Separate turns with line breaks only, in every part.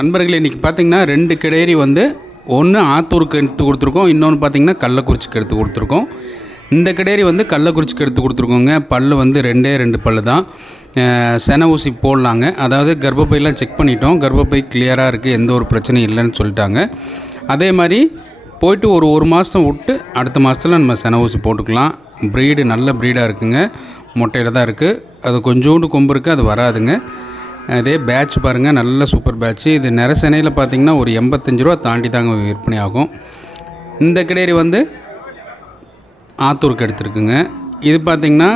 நண்பர்களே இன்றைக்கி பார்த்தீங்கன்னா ரெண்டு கிடேரி வந்து ஒன்று ஆத்தூருக்கு எடுத்து கொடுத்துருக்கோம் இன்னொன்று பார்த்தீங்கன்னா கள்ளக்குறிச்சிக்கு எடுத்து கொடுத்துருக்கோம். இந்த கிடேரி வந்து கள்ளக்குறிச்சிக்கு எடுத்து கொடுத்துருக்கோங்க. பல்லு வந்து ரெண்டே ரெண்டு பல்லு தான். சென ஊசி போடலாங்க. அதாவது கர்ப்பப்பையெல்லாம் செக் பண்ணிட்டோம். கர்ப்பப்பை கிளியராக இருக்குது எந்த ஒரு பிரச்சனையும் இல்லைன்னு சொல்லிட்டாங்க. அதே மாதிரி போயிட்டு ஒரு ஒரு மாதம் விட்டு அடுத்த மாதத்தில் நம்ம சென ஊசி போட்டுக்கலாம். ப்ரீடு நல்ல ப்ரீடாக இருக்குங்க. மொட்டையில் தான் இருக்குது அது கொஞ்சோண்டு கொம்பு இருக்குது அது வராதுங்க. அதே பேட்ச் பாருங்கள் நல்ல சூப்பர் பேட்ச் இது நெரசனையில் பார்த்தீங்கன்னா ஒரு எண்பத்தஞ்சு ரூபா தாண்டி தாங்க விற்பனை ஆகும். இந்த கிடேரி வந்து ஆத்தூருக்கு எடுத்துருக்குங்க. இது பார்த்திங்கன்னா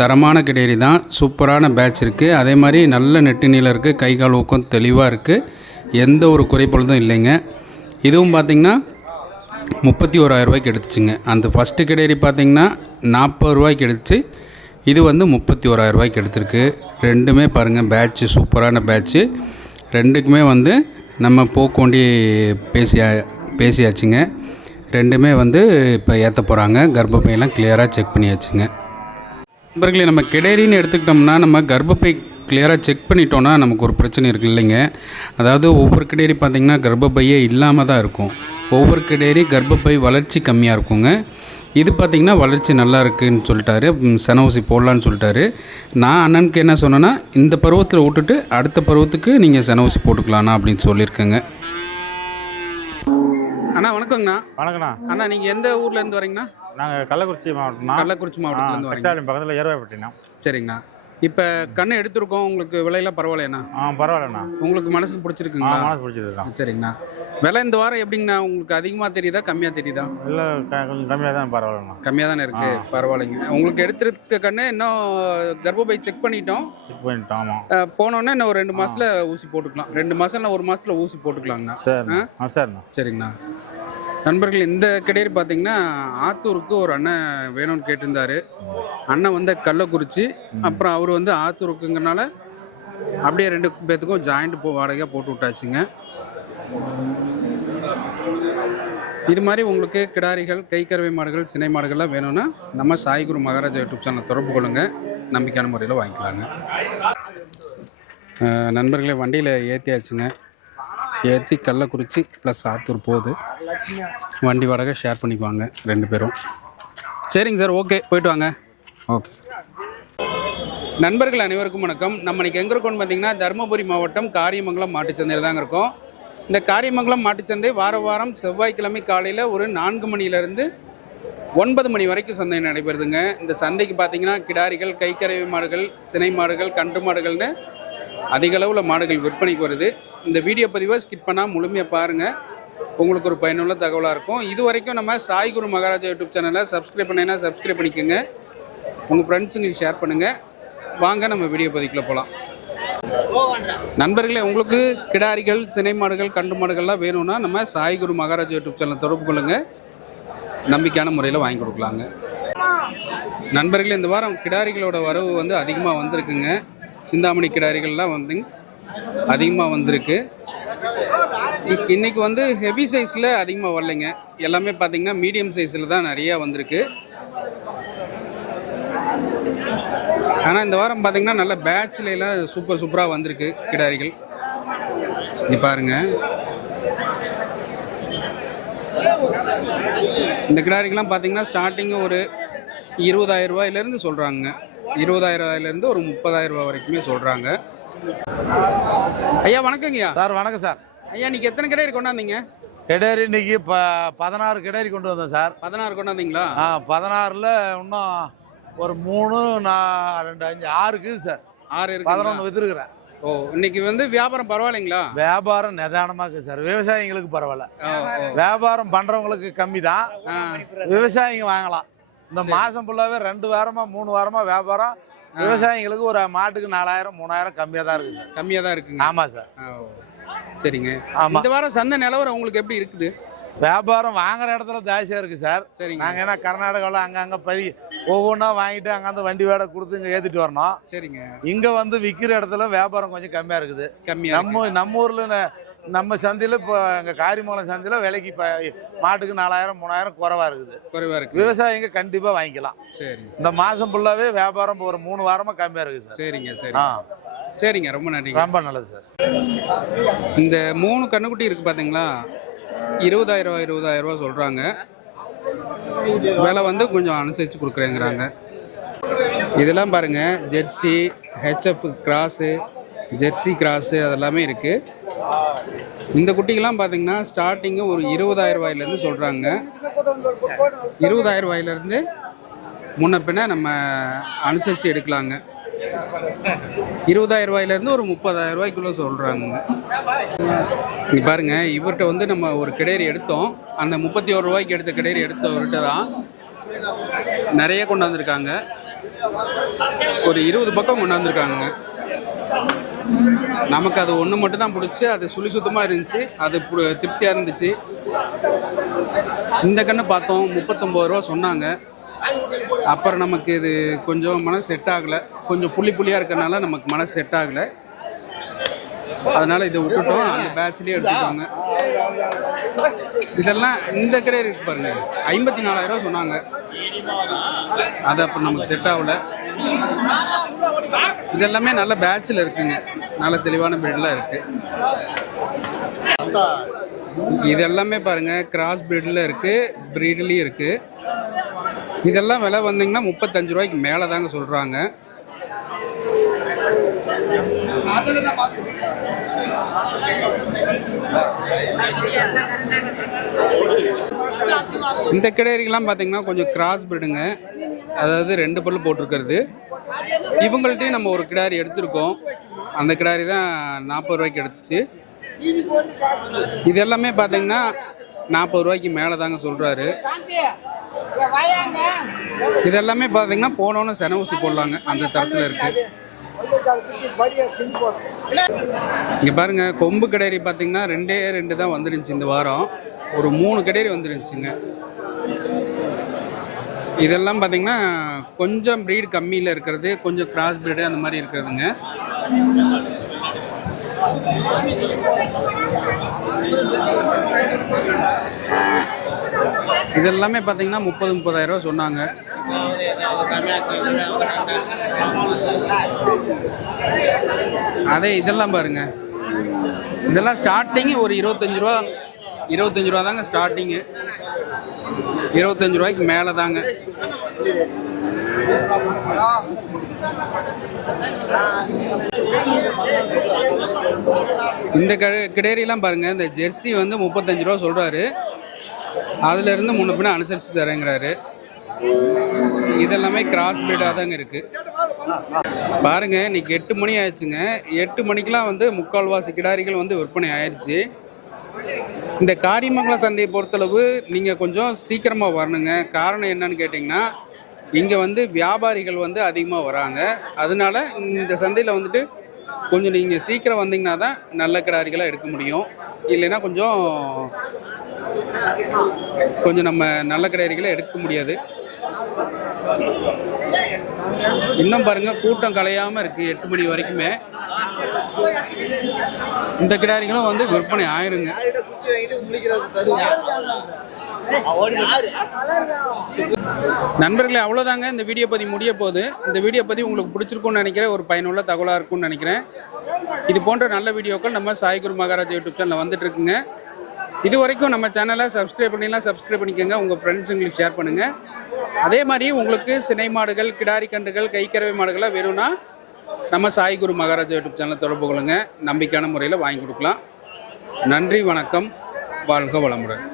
தரமான கிடேரி தான் சூப்பரான பேட்ச் இருக்குது அதே மாதிரி நல்ல நெட்டு நீளம் இருக்குது கை கால் ஊக்கம் தெளிவாக இருக்குது எந்த ஒரு குறைப்பொழுதும் இல்லைங்க. இதுவும் பார்த்திங்கன்னா முப்பத்தி ஓராயிரரூபாய்க்கு எடுத்துச்சுங்க. அந்த ஃபஸ்ட்டு கிடேரி பார்த்திங்கன்னா நாற்பது ரூபாய்க்கு எடுத்துச்சு இது வந்து முப்பத்தி ஓராயிரம் ரூபாய்க்கு எடுத்திருக்கு. ரெண்டுமே பாருங்கள் பேட்ச்சு சூப்பரான பேட்ச்சு ரெண்டுக்குமே வந்து நம்ம போக்கோண்டி பேசியா பேசியாச்சுங்க. ரெண்டுமே வந்து இப்போ ஏற்ற போகிறாங்க கர்ப்பப்பையெல்லாம் கிளியராக செக் பண்ணியாச்சுங்க. நண்பர்களே நம்ம கிடேரின்னு எடுத்துக்கிட்டோம்னா நம்ம கர்ப்பப்பை கிளியராக செக் பண்ணிட்டோன்னா நமக்கு ஒரு பிரச்சனை இருக்கு இல்லைங்க. அதாவது ஒவ்வொரு கிடேரி பார்த்திங்கன்னா கர்ப்பப்பையே இல்லாமல் தான் இருக்கும். ஒவ்வொரு கிடேரி கர்ப்பப்பை வளர்ச்சி கம்மியாக இருக்குங்க. இது பார்த்திங்கன்னா வளர்ச்சி நல்லா இருக்குன்னு சொல்லிட்டாரு. ம், சென ஊசி போடலான்னு சொல்லிட்டாரு. நான் அண்ணனுக்கு என்ன சொன்னேன்னா இந்த பருவத்தில் விட்டுட்டு அடுத்த பருவத்துக்கு நீங்கள் சென ஊசி போட்டுக்கலாண்ணா அப்படின்னு சொல்லியிருக்கேங்க. அண்ணா வணக்கங்கண்ணா.
வணக்கண்ணா.
அண்ணா நீங்கள் எந்த ஊர்லேருந்து வரீங்கண்ணா?
நாங்கள் கள்ளக்குறிச்சி மாவட்டம்னா
கள்ளக்குறிச்சி மாவட்டத்துலேருந்து வரீங்க.
கச்சாலம் பக்கத்தில் ஏர்வாய்ப்பட்டினம்
சரிங்கண்ணா. இப்போ கண்ணை எடுத்திருக்கோம் உங்களுக்கு விலையெல்லாம் பரவாயில்லைண்ணா
ஆ பரவாயில்லண்ணா.
உங்களுக்கு மனசுக்கு பிடிச்சிருக்குங்களா?
மனசு பிடிச்சது தான்
சரிங்கண்ணா. விலை இந்த வாரம் எப்படிங்கண்ணா? உங்களுக்கு அதிகமாக தெரியுதா கம்மியாக தெரியுதா?
இல்லை கொஞ்சம் கம்மியாக தான் பரவாயில்லண்ணா.
கம்மியாக தானே இருக்கு பரவாயில்லைங்க. உங்களுக்கு எடுத்திருக்க கண்ணு இன்னும் கர்ப்பப்பை செக் பண்ணிட்டோம்.
இப்போ பண்ணிட்டோம் ஆமாம்
போனோன்னே இன்னும் ஒரு ரெண்டு மாசத்துல ஊசி போட்டுக்கலாம். ரெண்டு மாசம் இல்லை ஒரு மாசத்துல ஊசி போட்டுக்கலாங்கண்ணா.
சரிண்ணா. சரிண்ணா.
சரிங்கண்ணா. நண்பர்கள் இந்த கிடையாது பார்த்தீங்கன்னா ஆத்தூருக்கு ஒரு அண்ணன் வேணும்னு கேட்டிருந்தாரு. அண்ணன் வந்து கள்ளக்குறிச்சி அப்புறம் அவர் வந்து ஆத்தூருக்குங்கிறனால அப்படியே ரெண்டு பேர்த்துக்கும் ஜாயிண்ட் போ வாடகையாக போட்டு விட்டாச்சுங்க. இது மாதிரி உங்களுக்கு கிடாரிகள் கைக்கறவை மாடுகள் சினை மாடுகள்லாம் வேணும்னா நம்ம சாய்குரு மகாராஜா யூடியூப் சேனல் தொடர்பு கொள்ளுங்க. நம்பிக்கையான முறையில் வாங்கிக்கலாங்க. நண்பர்களே வண்டியில் ஏற்றியாச்சுங்க ஏற்றி கள்ளக்குறிச்சி ப்ளஸ் ஆத்தூர் போகுது. வண்டி வாடகை ஷேர் பண்ணிக்குவாங்க ரெண்டு பேரும். சரிங்க சார் ஓகே போயிட்டு வாங்க. ஓகே சார் நண்பர்கள் அனைவருக்கும் வணக்கம். நம்ம இன்றைக்கி எங்கே இருக்கோம்னு பார்த்தீங்கன்னா தருமபுரி மாவட்டம் காரியமங்கலம் மாட்டுச்சந்தையில் தாங்க இருக்கோம். இந்த காரியமங்கலம் மாட்டுச்சந்தை வார வாரம் செவ்வாய்க்கிழமை காலையில் ஒரு நான்கு மணியிலேருந்து ஒன்பது மணி வரைக்கும் சந்தை நடைபெறுதுங்க. இந்த சந்தைக்கு பார்த்தீங்கன்னா கிடாரிகள் கைக்கறவை மாடுகள் சினை மாடுகள் கன்று மாடுகள்னு அதிக அளவில் மாடுகள் விற்பனைக்கு வருது. இந்த வீடியோ பதிவை ஸ்கிப் பண்ணால் முழுமையாக பாருங்கள் உங்களுக்கு ஒரு பயனுள்ள தகவலாக இருக்கும். இது வரைக்கும் நம்ம சாய்குரு மகாராஜா யூடியூப் சேனலை சப்ஸ்கிரைப் பண்ணினா சப்ஸ்கிரைப் பண்ணிக்கோங்க. உங்கள் ஃப்ரெண்ட்ஸுங்களுக்கு ஷேர் பண்ணுங்கள் வாங்க நம்ம வீடியோ பதிவுக்குள்ளே போகலாம் நண்பர்களே உங்களுக்கு கிடாரிகள் சினை மாடுகள் கண்டு மாடுகள்லாம் வேணும்னா நம்ம சாய்குரு மகாராஜா யூடியூப் சேனலை தொடர்பு கொள்ளுங்கள் நம்பிக்கையான முறையில் வாங்கி கொடுக்கலாங்க. நண்பர்களே இந்த வாரம் கிடாரிகளோட வரவு வந்து அதிகமாக வந்திருக்குங்க. சிந்தாமணி கிடாரிகள்லாம் வந்து அதிகமாக வந்திருக்கு. இ- இன்னைக்கு வந்து ஹெவி சைஸில் அதிகமாக வரலைங்க. எல்லாமே பார்த்தீங்கன்னா மீடியம் சைஸில் தான் நிறையா வந்திருக்கு. ஆனால் இந்த வாரம் பார்த்தீங்கன்னா நல்ல பேட்ச்ல எல்லாம் சூப்பர் சூப்பராக வந்திருக்கு கிடாரிகள். இங்க பாருங்க. இந்த கிடாரிக்கெல்லாம் பார்த்தீங்கன்னா ஸ்டார்டிங்கு ஒரு இருபதாயிரம் ரூபாயிலேருந்து சொல்கிறாங்க இருபதாயிரம் ரூபாயிலேருந்து ஒரு முப்பதாயிரம் ரூபாய் வரைக்குமே சொல்கிறாங்க ஐயா வணக்கங்கய்யா
சார் வணக்கம் சார்.
ஐயா இன்னைக்கு எத்தனை கிடாரி கொண்டாந்தீங்க?
கிடேரி இன்னைக்கு ப பதினாறு கிடேரி கொண்டு வந்தேன் சார்.
பதினாறு கொண்டாந்தீங்களா?
ஆ பதினாறில் இன்னும் ஒரு மூணு நான் ரெண்டு அஞ்சு ஆறு இருக்குது சார்.
ஆறு இருக்கு
பதினொன்று வித்துருக்குறேன்.
ஓ இன்னைக்கு வந்து வியாபாரம் பரவாயில்லைங்களா?
வியாபாரம் நிதானமாக இருக்குது சார். விவசாயிங்களுக்கு பரவாயில்ல. வியாபாரம் பண்ணுறவங்களுக்கு கம்மி தான் விவசாயிங்க வாங்கலாம். இந்த மாதம் ஃபுல்லாகவே ரெண்டு வாரமாக மூணு வாரமாக வியாபாரம். விவசாயிங்களுக்கு ஒரு மாட்டுக்கு நாலாயிரம் மூணாயிரம் கம்மியாக தான் இருக்குது சார்.
கம்மியா தான் இருக்குங்க.
ஆமாம் சார்.
சரிங்க.
ஆமாம்
இந்த வாரம் சந்தை நிலவரம் உங்களுக்கு எப்படி இருக்குது?
வியாபாரம் வாங்குற இடத்துல ஜாஸ்தியாக இருக்குது சார்.
சரிங்க.
நாங்கள் ஏன்னா கர்நாடகாவில் அங்கங்கே பெரிய ஒவ்வொன்றா வாங்கிட்டு அங்கேருந்து வண்டி வேடை கொடுத்து இங்கே ஏற்றிட்டு வரணும்.
சரிங்க.
இங்கே வந்து விற்கிற இடத்துல வியாபாரம் கொஞ்சம் கம்மியாக இருக்குது.
இருக்கு.
நம்ம நம்ம ஊரில் நம்ம சந்தையில் இப்போ எங்கள் காரிமங்கலம் சந்தையில் விலைக்கு இப்போ மாட்டுக்கு நாலாயிரம் மூணாயிரம் குறைவா இருக்குது.
குறைவா இருக்கு
விவசாயிங்க கண்டிப்பாக வாங்கிக்கலாம்.
சரி
இந்த மாதம் ஃபுல்லாகவே வியாபாரம் ஒரு மூணு வாரமாக கம்மியாக இருக்குது சார்.
சரிங்க சரி
ஆ.
சரிங்க ரொம்ப நன்றிங்க.
ரொம்ப நல்லது சார்.
இந்த மூணு கண்ணுக்குட்டி இருக்கு பாத்தீங்களா? இருபதாயிரம் ரூபா இருபதாயிரம் ரூபா சொல்றாங்க. விலை வந்து கொஞ்சம் அனுசரித்து கொடுக்குறேங்கிறாங்க. இதெல்லாம் பாருங்க jersey HF cross jersey cross அதெல்லாமே இருக்கு. இந்த குட்டிக்கெல்லாம் பார்த்தீங்கன்னா ஸ்டார்டிங்கு ஒரு இருபதாயிரம் ரூபாயிலேருந்து சொல்கிறாங்க இருபதாயிரம் ரூபாயிலேருந்து முன்ன பின்ன நம்ம அனுசரித்து எடுக்கலாங்க. இருபதாயிரம் ரூபாயிலேருந்து ஒரு முப்பதாயிரம் ரூபாய்க்குள்ளே சொல்கிறாங்க இங்க பாருங்கள் இவர்கிட்ட வந்து நம்ம ஒரு கிடேரி எடுத்தோம். அந்த முப்பத்தி ஒரு ரூபாய்க்கு எடுத்த கிடேரி எடுத்தவர்கிட்ட தான் நிறைய கொண்டாந்துருக்காங்க ஒரு இருபது பக்கம் கொண்டாந்துருக்காங்க நமக்கு அது ஒன்று மட்டும் தான் பிடிச்சி அது சுழி சுத்தமாக இருந்துச்சு அது பு- திருப்தியாக இருந்துச்சு. இந்த கன்று பார்த்தோம் முப்பத்தொம்பது ரூபா சொன்னாங்க. அப்புறம் நமக்கு இது கொஞ்சம் மனசு செட் ஆகலை. கொஞ்சம் புள்ளி புள்ளியாக இருக்கிறனால நமக்கு மனசு செட் ஆகலை. அதனால இதை விட்டுட்டோம். அந்த பேட்ச்லேயே எடுத்துக்கோங்க இதெல்லாம் இந்த கடை இருக்கு பாருங்க. ஐம்பத்தி நாலாயிரம் ரூபா சொன்னாங்க. அது அப்போ நமக்கு செட் ஆகல. இதெல்லாமே நல்ல பேட்சில் இருக்குங்க. நல்ல தெளிவான பிரீடில் இருக்குது இது எல்லாமே பாருங்க கிராஸ் பிரீடில் இருக்குது பிரீட்லேயும் இருக்குது இதெல்லாம் விலை வந்தீங்கன்னா முப்பத்தஞ்சு ரூபாய்க்கு மேலே தாங்க சொல்கிறாங்க இந்த கிடையெல்லாம் பார்த்தீங்கன்னா கொஞ்சம் கிராஸ் பிரீடுங்க அதாவது ரெண்டு பல்லு போட்டிருக்கிறது. இவங்கள்ட்டையும் நம்ம ஒரு கிடாரி எடுத்திருக்கோம். அந்த கிடாரி தான் நாற்பது ரூபாய்க்கு எடுத்துச்சு. இது எல்லாமே பார்த்தீங்கன்னா நாற்பது ரூபாய்க்கு மேலே தாங்க சொல்கிறாரு இது எல்லாமே பார்த்தீங்கன்னா போனோன்னு சென போடலாங்க. அந்த தரத்தில் இருக்கு. இங்கே பாருங்க கொம்பு கிடேரி பார்த்தீங்கன்னா ரெண்டே ரெண்டு தான் வந்துருந்துச்சு இந்த வாரம். ஒரு மூணு கிடேரி வந்துருந்துச்சுங்க. இதெல்லாம் பார்த்தீங்கன்னா கொஞ்சம் ப்ரீடு கம்மியில் இருக்கிறது கொஞ்சம் கிராஸ் ப்ரீடு அந்த மாதிரி இருக்கிறதுங்க. இதெல்லாமே பார்த்தீங்கன்னா முப்பது முப்பதாயிரம் ரூபா சொன்னாங்க. அதே இதெல்லாம் பாருங்க. இதெல்லாம் ஸ்டார்டிங்கு ஒரு இருபத்தஞ்சு ரூபா இருபத்தஞ்சு ரூபா தாங்க ஸ்டார்டிங்கு இருபத்தஞ்சு ரூபாய்க்கு மேலே தாங்க இந்த க கிடேரியெல்லாம் பாருங்க இந்த ஜெர்சி வந்து முப்பத்தஞ்சு ரூபா சொல்றாரு. அதுல இருந்து முன்ன பின்ன அனுசரித்து தரேங்கிறாரு. இதெல்லாமே கிராஸ் பிரீடாக தாங்க இருக்கு. பாருங்க இன்னைக்கு எட்டு மணி ஆயிடுச்சுங்க. எட்டு மணிக்கெல்லாம் வந்து முக்கால்வாசி கிடாரிகள் வந்து விற்பனை ஆயிடுச்சு இந்த காரியமங்கலம் சந்தையை பொறுத்தளவு நீங்கள் கொஞ்சம் சீக்கிரமாக வரணுங்க. காரணம் என்னன்னு கேட்டிங்கன்னா இங்கே வந்து வியாபாரிகள் வந்து அதிகமாக வராங்க. அதனால இந்த சந்தையில் வந்துட்டு கொஞ்சம் நீங்கள் சீக்கிரம் வந்தீங்கன்னா தான் நல்ல கிடாரிகளாக எடுக்க முடியும். இல்லைன்னா கொஞ்சம் கொஞ்சம் நம்ம நல்ல கிடாரிகளை எடுக்க முடியாது. இன்னும் பாருங்க கூட்டம் கலையாமல் இருக்கு. எட்டு மணி வரைக்குமே. இந்த கிடாரிகளும் வந்து விற்பனை ஆயிருங்க. நண்பர்களே அவ்வளோதாங்க இந்த வீடியோ பதிவு முடிய போகுது. இந்த வீடியோ பதிவு உங்களுக்கு பிடிச்சிருக்கும்னு நினைக்கிறேன். ஒரு பயனுள்ள தகவலாக இருக்கும்னு நினைக்கிறேன். இது போன்ற நல்ல வீடியோக்கள் நம்ம சாய்குரு மகாராஜ் யூடியூப் சேனலில் வந்துட்டு இருக்குங்க. இது வரைக்கும் நம்ம சேனலை சப்ஸ்கிரைப் பண்ணிலாம் சப்ஸ்கிரைப் பண்ணிக்கோங்க. உங்கள் ஃப்ரெண்ட்ஸுங்களுக்கு ஷேர் பண்ணுங்கள் அதே மாதிரி உங்களுக்கு சினை மாடுகள் கிடாரி கன்றுகள் கைக்கறவை மாடுகள்லாம் வேணும்னா நம்ம சாய்குரு மகாராஜா யூடியூப் சேனலை தொடர்பு கொள்ளுங்க. நம்பிக்கையான முறையில் வாங்கி கொடுக்கலாம். நன்றி வணக்கம். வாழ்க வளமுடன்.